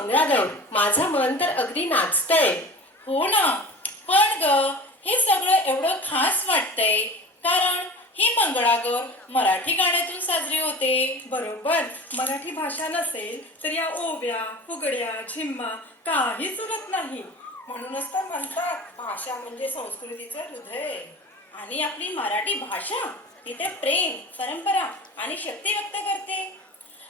मंगळागौर, माझं मन तर अगदी नाचतंय. हो ना. पण ग, हे सगळं एवढं खास वाटतंय कारण ही मंगळागौर मराठी गाण्यातून साजरी होते. बरोबर. मराठी भाषा नसेल तर या ओव्या, फुगड्या, झिम्मा काहीच उरत नाही. म्हणूनच तर म्हणतात भाषा म्हणजे संस्कृतीचं हृदय. आणि आपली मराठी भाषा तिथे प्रेम, परंपरा आणि शक्ती व्यक्त करते.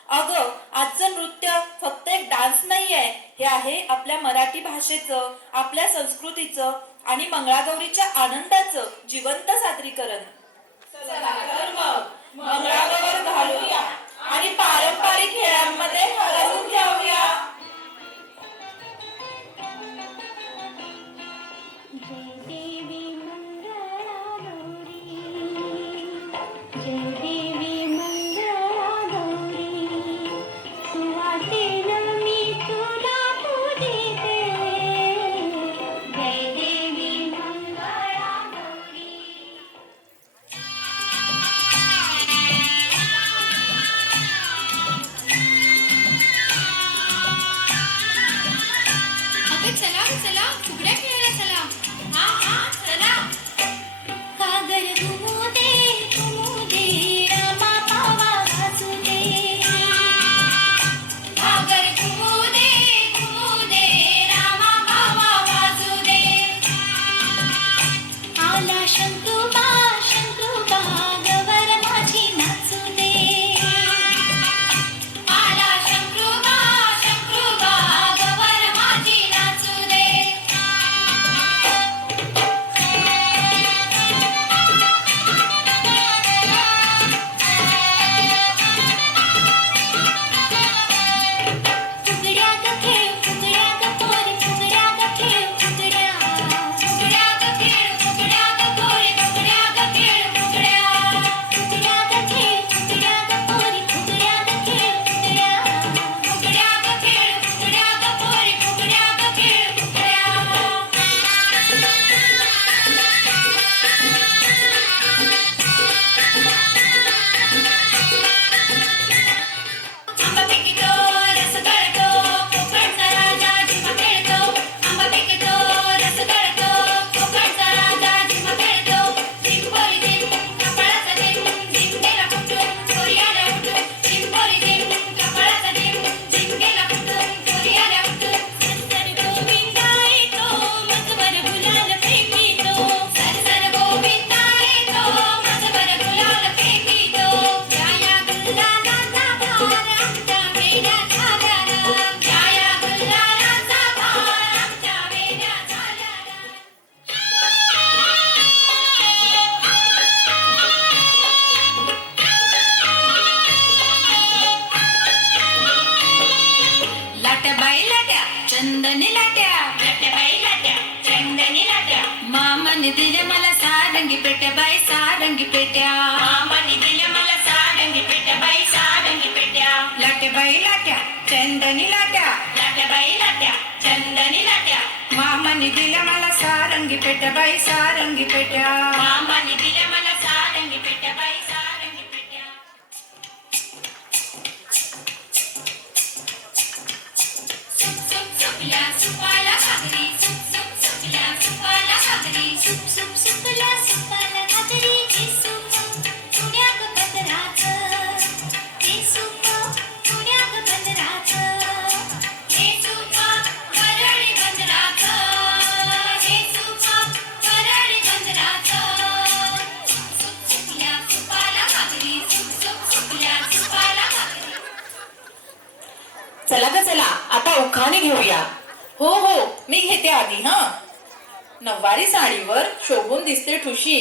अगं, आजचं नृत्य फक्त एक डान्स नाहीये, हे आहे आपल्या मराठी भाषेचं, आपल्या संस्कृतीचं आणि मंगळागौरीच्या आनंदाचं जिवंत सादरीकरण. चला तर मग मंगळागौर घालूया आणि पारंपरिक खेळांमध्ये हरवून जाऊया. जय देवी मंगळा गौरी, जय देवी मंगळा गौरी, सुवासिन मी तुला पूजिते, जय देवी मंगळा गौरी. अगं चला चला, फुगड्या खेळायला चला. हा हा चला. कागर घुमू दे रामा पावा वाजू दे. घागर घुमू दे, रामा बाबा वाजू दे. आला शंकरूबा गवर माझी नाचू दे. आला शंकरूबा गवर माझी नाचू दे. फुगड्या ग खेळ, फुगड्या ग पोरी, फुगड्या ग खेळ, फुगड्या. फुगड्या ग खेळ, फुगड्या ग पोरी, फुगड्या ग खेळ, फुगड्या. फुगड्या ग खेळ, फुगड्या ग पोरी, फुगड्या ग खेळ, फुगड्या. फुगड्या ग खेळ, फुगड्या ग पोरी, फुगड्या ग खेळ, फुगड्या. आंबा पिकतो, रस गळतो, कोकणचा राजा झिम्मा खेळतो. आंबा पिकतो, रस गळतो, कोकणचा राजा झिम्मा खेळतो. झिम पोरी झिम, कपाळाचा झिम, झिम गेला फुटून, पोरी आल्या उठून. झिम पोरी झिम, कपाळाचा झिम, झिम गेला फुटून, पोरी आल्या उठून. सरसर गोविंदा येतो, मजवर गुलाल फेकितो. सरसर गोविंदा येतो, माझवर गुलाल फेकितो. या या गुलालाचा भार आमच्या वेड्या झाल्याला. या या गुलालाचा भार आमच्या वेड्या झाल्याला. लाट्या बाई लाट्या, चंदनी लाट्या, लाट्या बाई लाट्या, चंदनी लाट्या. मामाने दिल्या मला सारंगी पेट्या बाई, सारंगी पेट्या. मामाने दिल्या मला सारंगी पेट्या बाई, सारंगी पेट्या. लाट्या बाई लाट्या, चंदनी लाट्या, लाट्या बाई लाट्या, चंदनी लाट्या. मामाने दिल्या मला सारंगी पेट्या बाई, सारंगी पेट्या. मामाने दिल्या मला सारंगी पेट्या बाई, सारंगी पेट्या. सुप सुप सुपल्या सुपाला घागरी, सुप सुप सुपल्या सुपाला घागरी. सुप सुप सुपला सुपाला घागरी. हे सुप पुण्याग बंदराचं, हे सुप पुण्याग बंदराचं. हे सूप वरळी बंदराचं, हे सूप वरळी बंदराचं. सुप सुपल्या सुपाला घागरी, सुप सुप सुपल्या सुपाला घागरी. चला ग चला, आता उखाणे घेऊया. हो हो, मी घेते आधी. हा. नऊवारी साडीवर शोभून दिसते ठुशी,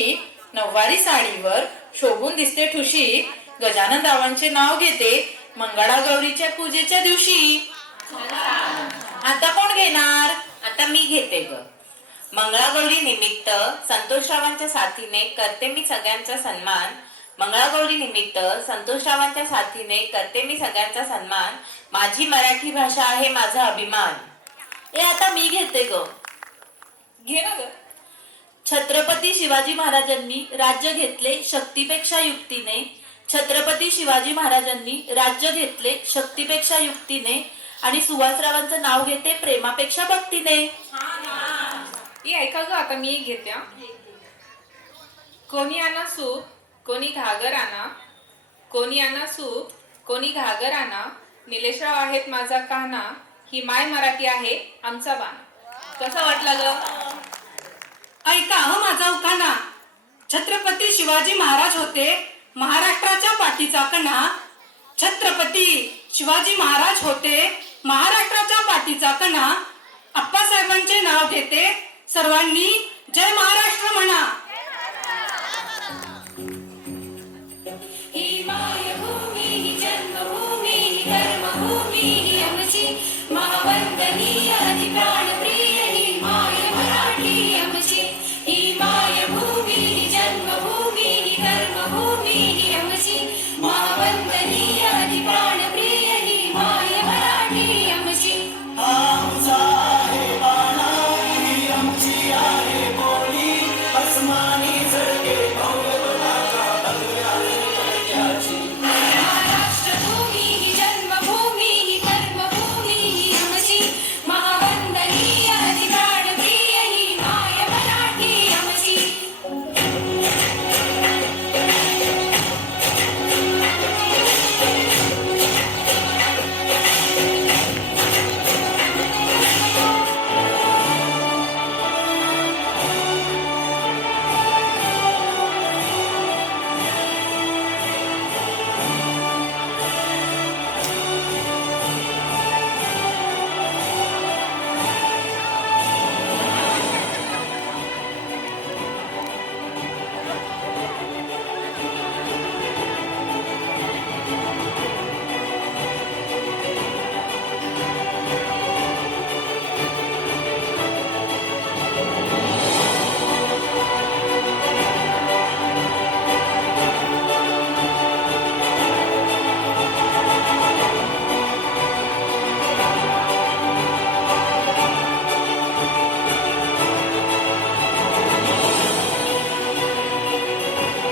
नऊवारी साडीवर शोभून दिसते ठुशी. गजानन रावांचे नाव घेते मंगळागौरीच्या पूजेच्या दिवशी. आता कोण घेणार? आता मी घेते ग. मंगळागौरी निमित्त संतोषरावांच्या साथीने करते मी सगळ्यांचा सन्मान. मंगळागौरी निमित्त संतोषरावांच्या साथीने करते मी सगळ्यांचा सन्मान. माझी मराठी भाषा आहे माझा अभिमान. ए आता मी घेते ग. घे ना ग. छत्रपती शिवाजी महाराजांनी राज्य घेतले शक्तीपेक्षा युक्तीने. छत्रपती शिवाजी महाराजांनी राज्य घेतले शक्तीपेक्षा युक्तीने. आणि सुहासरावांचं नाव घेते प्रेमापेक्षा भक्तीने. ही ऐका ग, आता मी एक घेते हा. कोणी आणा सूप, कोणी घागर आणा, कोणी आणा सूप, कोणी घागर आणा, निलेशराव आहेत माझा काना, ही माय मराठी आहे आमचा बाणा. कसं वाटलं ग? ऐका हो माझा उखाणा. छत्रपती शिवाजी महाराज होते महाराष्ट्राच्या पाठीचा कणा. छत्रपती शिवाजी महाराज होते महाराष्ट्राच्या पाठीचा कणा. आप्पासाहेबांचे नाव घेते सर्वांनी जय महाराष्ट्र म्हणा. ही मायभूमी ही जन्मभूमी ही कर्मभूमी ही आमची महावंदनीय आदि प्राणप्रिय ही माय मराठी आमची. ही मायभूमी ही जन्मभूमी ही कर्मभूमी ही आमची महावंदनीय आदि प्राणप्रिय ही माय मराठी आमची. महाराष्ट्रभूमी ही जन्मभूमी ही कर्मभूमी ही आमची महावंदनीय आदि प्राणप्रिय ही माय मराठी आमची.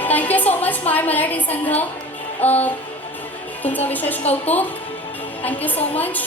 थँक्यू सो मच माय मराठी संघ. तुमचं विशेष कौतुक. Thank you so much.